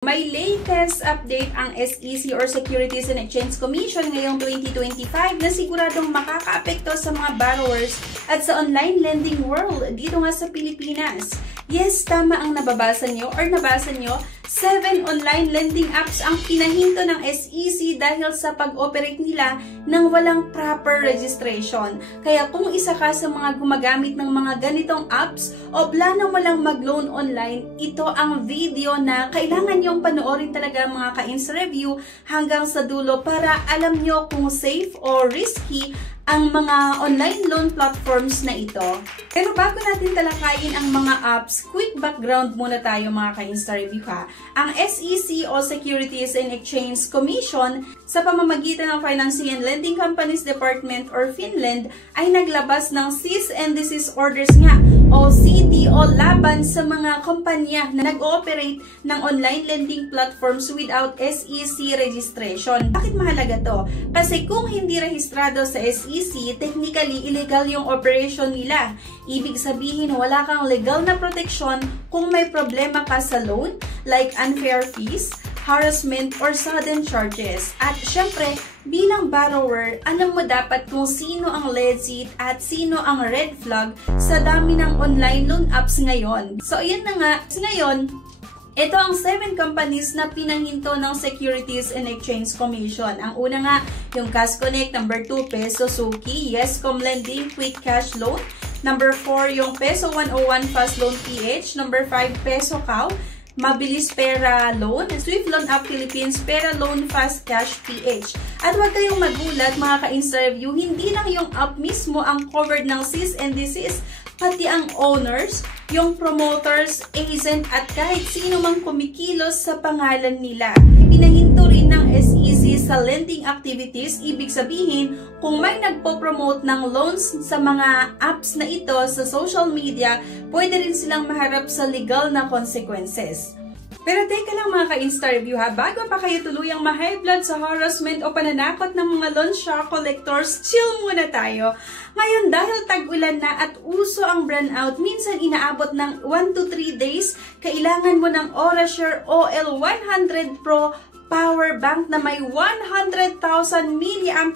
May latest update ang SEC or Securities and Exchange Commission ngayong 2025 na siguradong makakaapekto sa mga borrowers at sa online lending world dito nga sa Pilipinas. Yes, tama ang nabasa nyo, 7 online lending apps ang pinahinto ng SEC dahil sa pag-operate nila ng walang proper registration. Kaya kung isa ka sa mga gumagamit ng mga ganitong apps o plano mo lang mag-loan online, ito ang video na kailangan nyong panoorin talaga mga ka-ins review hanggang sa dulo para alam nyo kung safe o risky ang mga online loan platforms na ito. Pero bago natin talakayin ang mga apps, quick background muna tayo mga ka-Insta Review ha. Ang SEC o Securities and Exchange Commission sa pamamagitan ng Financing and Lending Companies Department or Finland ay naglabas ng cease and desist orders nga o CDO laban sa mga kumpanya na nag-ooperate ng online lending platforms without SEC registration. Bakit mahalaga to? Kasi kung hindi rehistrado sa SEC, technically illegal yung operation nila. Ibig sabihin, wala kang legal na protection kung may problema ka sa loan, like unfair fees, harassment, or sudden charges. At syempre, bilang borrower, alam mo dapat kung sino ang legit at sino ang red flag sa dami ng online loan apps ngayon. So, ayan na nga. Ngayon, ito ang 7 companies na pinanghinto ng Securities and Exchange Commission. Ang una nga, yung Cash Connect. Number 2, Peso Suki. Yescom Lending, Quick Cash Loan. Number 4, yung Peso 101 Fast Loan PH. Number 5, Peso Cow. Mabilis Pera Loan, Swift Loan App Philippines, Pera Loan Fast Cash PH. At huwag kayong magulat mga ka-Insta Review, hindi lang yung app mismo ang covered ng cease and desist, pati ang owners, yung promoters, agent at kahit sino mang kumikilos sa pangalan nila. Pinahinto rin ng SEC sa lending activities, ibig sabihin kung may nagpo-promote ng loans sa mga apps na ito sa social media, pwede rin silang maharap sa legal na consequences. Pero teka lang mga ka-Insta Review ha, bago pa kayo tuluyang ma-high blood sa harassment o pananakot ng mga loan shark collectors, chill muna tayo. Ngayon dahil tag-ulan na at uso ang brownout, minsan inaabot ng 1 to 3 days, kailangan mo ng Orasure OL100 Pro power bank na may 100,000 mAh.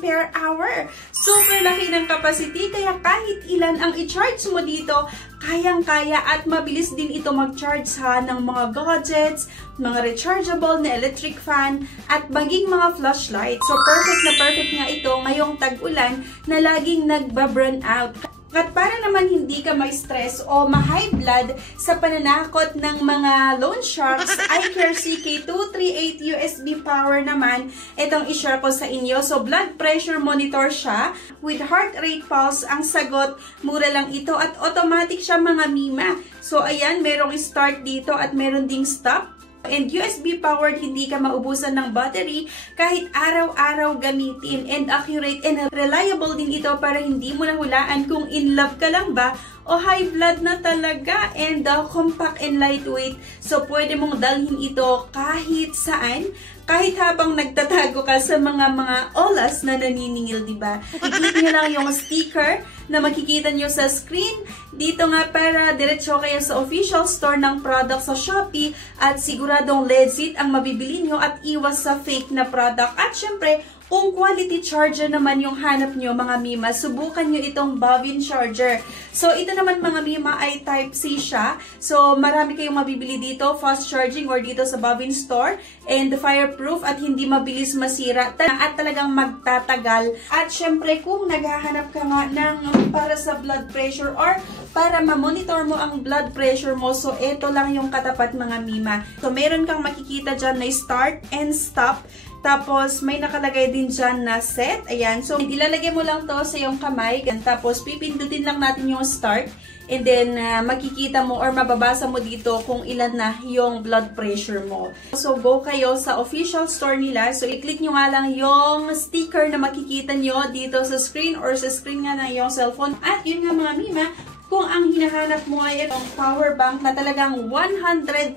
Super laki ng capacity kaya kahit ilan ang i-charge mo dito, kayang-kaya at mabilis din ito mag-charge ha ng mga gadgets, mga rechargeable na electric fan, at maging mga flashlight. So perfect nga ito ngayong tag-ulan na laging nagba-burn out. At para naman hindi ka ma-stress o ma-high blood sa pananakot ng mga loan sharks, iCare CK238 USB power naman itong i-share ko sa inyo. So blood pressure monitor siya with heart rate pulse ang sagot. Mura lang ito at automatic siya mga mima. So ayan, merong start dito at meron ding stop. And USB powered, hindi ka maubusan ng battery kahit araw-araw gamitin. And accurate and reliable din ito para hindi mo nahulaan kung in love ka lang ba o high blood na talaga. And compact and lightweight. So pwede mong dalhin ito kahit saan. Kahit habang nagtatago ka sa mga olas na naniningil, diba? I-click nyo lang yung sticker na makikita nyo sa screen. Dito nga para diretso kayo sa official store ng product sa Shopee at siguradong legit ang mabibili nyo at iwas sa fake na product. At syempre, kung quality charger naman yung hanap nyo mga mima, subukan nyo itong Bovin charger. So ito naman mga mima ay Type-C siya. So marami kayong mabibili dito, fast charging or dito sa Bovin store. And fireproof at hindi mabilis masira at talagang magtatagal. At syempre kung naghahanap ka nga ng para sa blood pressure or para ma-monitor mo ang blood pressure mo, so ito lang yung katapat mga mima. So meron kang makikita dyan na start and stop. Tapos, may nakalagay din dyan na set. Ayan. So, ilalagay mo lang to sa iyong kamay. Tapos, pipindutin lang natin yung start. And then, makikita mo or mababasa mo dito kung ilan na yung blood pressure mo. So, go kayo sa official store nila. So, i-click nyo nga lang yung sticker na makikita nyo dito sa screen or sa screen nga ng iyong cellphone. At yun nga mga mima, kung ang hinahanap mo ay itong power bank na talagang 100,000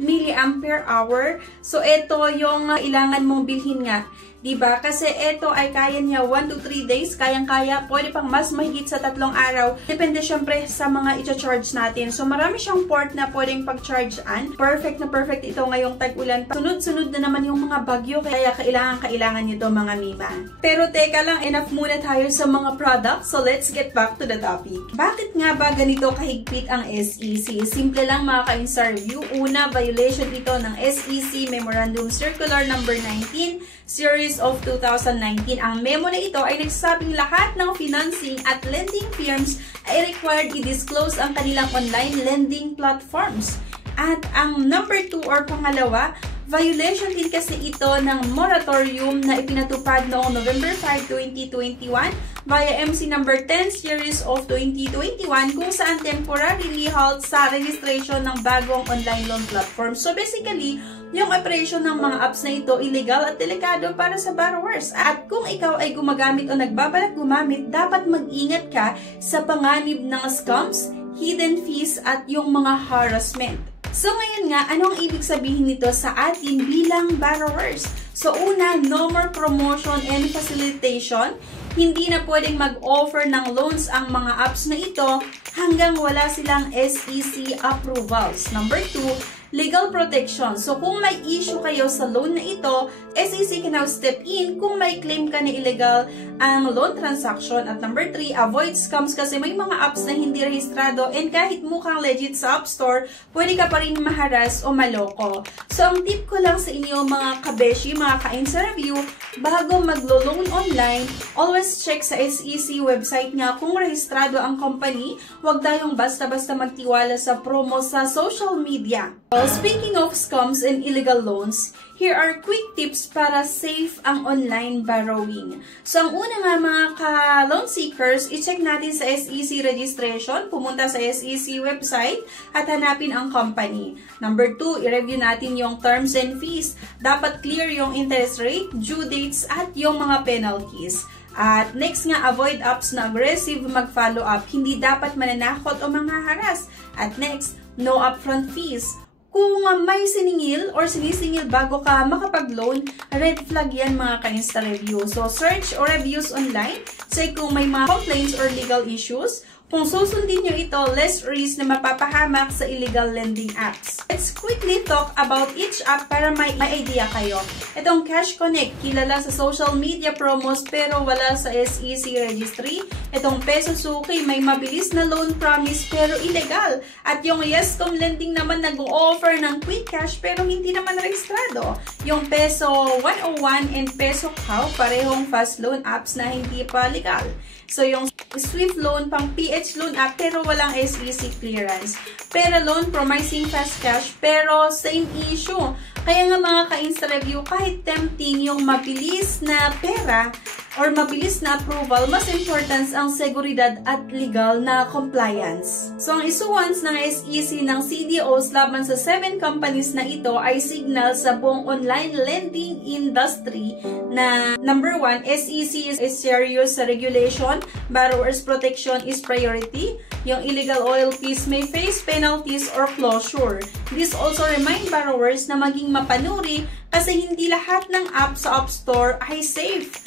mAh. So, ito yung kailangan mong bilhin nga. Diba? Kasi ito ay kaya niya 1 to 3 days, kayang-kaya, pwede pang mas mahigit sa 3 araw. Depende syempre sa mga i-charge natin. So marami siyang port na pwedeng pag-chargean. Perfect na perfect ito ngayong tag-ulan. Sunod-sunod na naman yung mga bagyo, kaya kailangan nito mga Mima. Pero teka lang, enough muna tayo sa mga products. So let's get back to the topic. Bakit nga ba ganito kahigpit ang SEC? Simple lang mga ka-Insta Review. Una, violation ito ng SEC Memorandum Circular number 19 Series of 2019. Ang memo na ito ay nagsasabing lahat ng financing at lending firms ay required i-disclose ang kanilang online lending platforms. At ang number 2 or pangalawa, violation din kasi ito ng moratorium na ipinatupad noong November 5, 2021 via MC number 10 Series of 2021 kung saan temporarily halt sa registration ng bagong online loan platform. So basically, yung operation ng mga apps na ito illegal at delikado para sa borrowers. At kung ikaw ay gumagamit o nagbabalak gumamit, dapat mag-ingat ka sa panganib ng scams, hidden fees at yung mga harassment. So ngayon nga, anong ibig sabihin nito sa atin bilang borrowers? So una, no more promotion and facilitation. Hindi na pwedeng mag-offer ng loans ang mga apps na ito hanggang wala silang SEC approvals. Number 2, legal protection. So kung may issue kayo sa loan na ito, SEC can now step in kung may claim ka na illegal ang loan transaction. At number 3, avoid scams kasi may mga apps na hindi rehistrado and kahit mukhang legit sa App Store, pwede ka pa rin maharas o maloko. So ang tip ko lang sa inyo mga kabeshi, mga ka-Insta Review, bago maglo-loan online, always check sa SEC website nga kung rehistrado ang company. Huwag tayong basta-basta magtiwala sa promo sa social media. Well, speaking of scams and illegal loans, here are quick tips para safe ang online borrowing. So, ang una nga mga ka-loan seekers, i-check natin sa SEC registration, pumunta sa SEC website at hanapin ang company. Number 2, i-review natin yung terms and fees. Dapat clear yung interest rate, due dates at yung mga penalties. At next nga, avoid apps na aggressive mag-follow up. Hindi dapat mananakot o manghaharas. At next, no upfront fees. Kung may siningil or sinisingil bago ka makapag-loan, red flag yan mga ka-Insta Review. So, search or reviews online. Check kung may mga complaints or legal issues. Kung susundin nyo ito, less risk na mapapahamak sa illegal lending apps. Let's quickly talk about each app para may idea kayo. Itong Cash Connect, kilala sa social media promos pero wala sa SEC registry. Itong Peso Suki, may mabilis na loan promise pero illegal. At yung Yescom Lending naman nag-o-offer ng quick cash pero hindi naman registrado. Yung Peso 101 and Peso Cow, parehong fast loan apps na hindi pa legal. So, yung Swift Loan, pang PH Loan app, pero walang SEC clearance. Pera Loan, promising fast cash, pero same issue. Kaya nga mga ka-Insta Review, kahit tempting yung mabilis na pera or mabilis na approval, mas important ang seguridad at legal na compliance. So, ang issuance ng SEC ng CDOs laban sa 7 companies na ito ay signal sa buong online lending industry na number 1, SEC is serious sa regulation, borrowers protection is priority, yung illegal OLPs may face penalties or closure. This also remind borrowers na maging mapanuri kasi hindi lahat ng app sa App Store ay safe.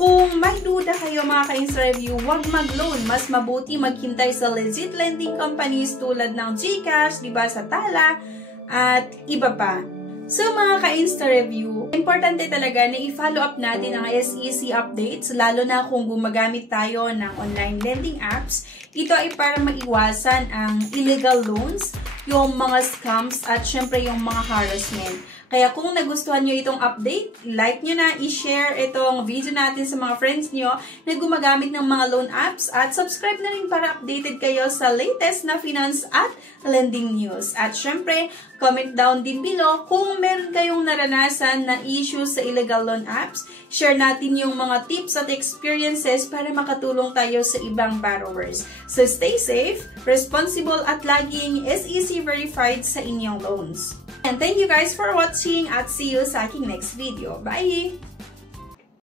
Kung may duda kayo mga ka-Insta Review, huwag mag-loan. Mas mabuti maghintay sa legit lending companies tulad ng GCash, diba, sa Tala, at iba pa. So mga ka-Insta Review, importante talaga na i-follow up natin ang SEC updates, lalo na kung gumagamit tayo ng online lending apps. Ito ay para maiwasan ang illegal loans, yung mga scams, at syempre yung mga harassment. Kaya kung nagustuhan nyo itong update, like nyo na, i-share itong video natin sa mga friends nyo na gumagamit ng mga loan apps at subscribe na rin para updated kayo sa latest na finance at lending news. At syempre, comment down din below kung meron kayong naranasan na issues sa illegal loan apps. Share natin yung mga tips at experiences para makatulong tayo sa ibang borrowers. So stay safe, responsible at laging SEC verified sa inyong loans. And thank you guys for watching at see you sa aking next video. Bye!